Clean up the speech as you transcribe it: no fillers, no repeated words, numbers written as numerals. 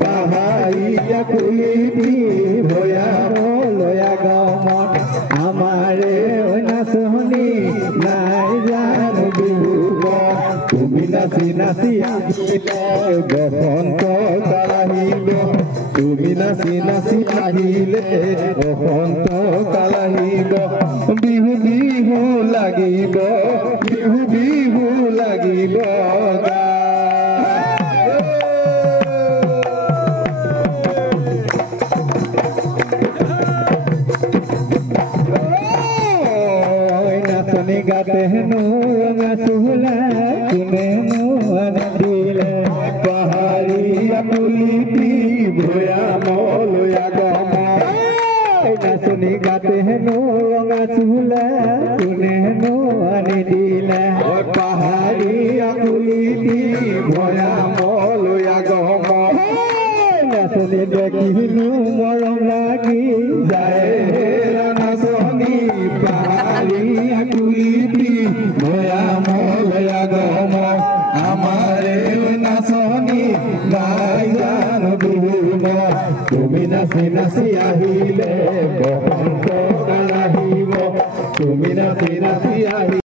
Pahari ya kuliti hoya নাচি নাচি আহিলে বসন্ত কাল আহিব তুমি নাচি নাচি আহিলে বসন্ত কাল আহিব বিহু বিহু লাগিব বিহু বিহু লাগিব गाते नो रंगा सुहला तुने नो दिले पहाड़िया पुलिपी भोया मोलया गमा नाचनी गाते नो रंगा सुहला तुने नो दिले पहाड़िया पुलिपी भोया मोलया गमा नाचनी देखी नो मरम लागी जाए नाचनी पहाड़िया पुलिपी भोया मोलया गमा आमारे नाचनी गाय जान बिहुम तुमी नाचि नाचि आहिले बसন্ত काल आहिब तुमी नाचि नाचि आहि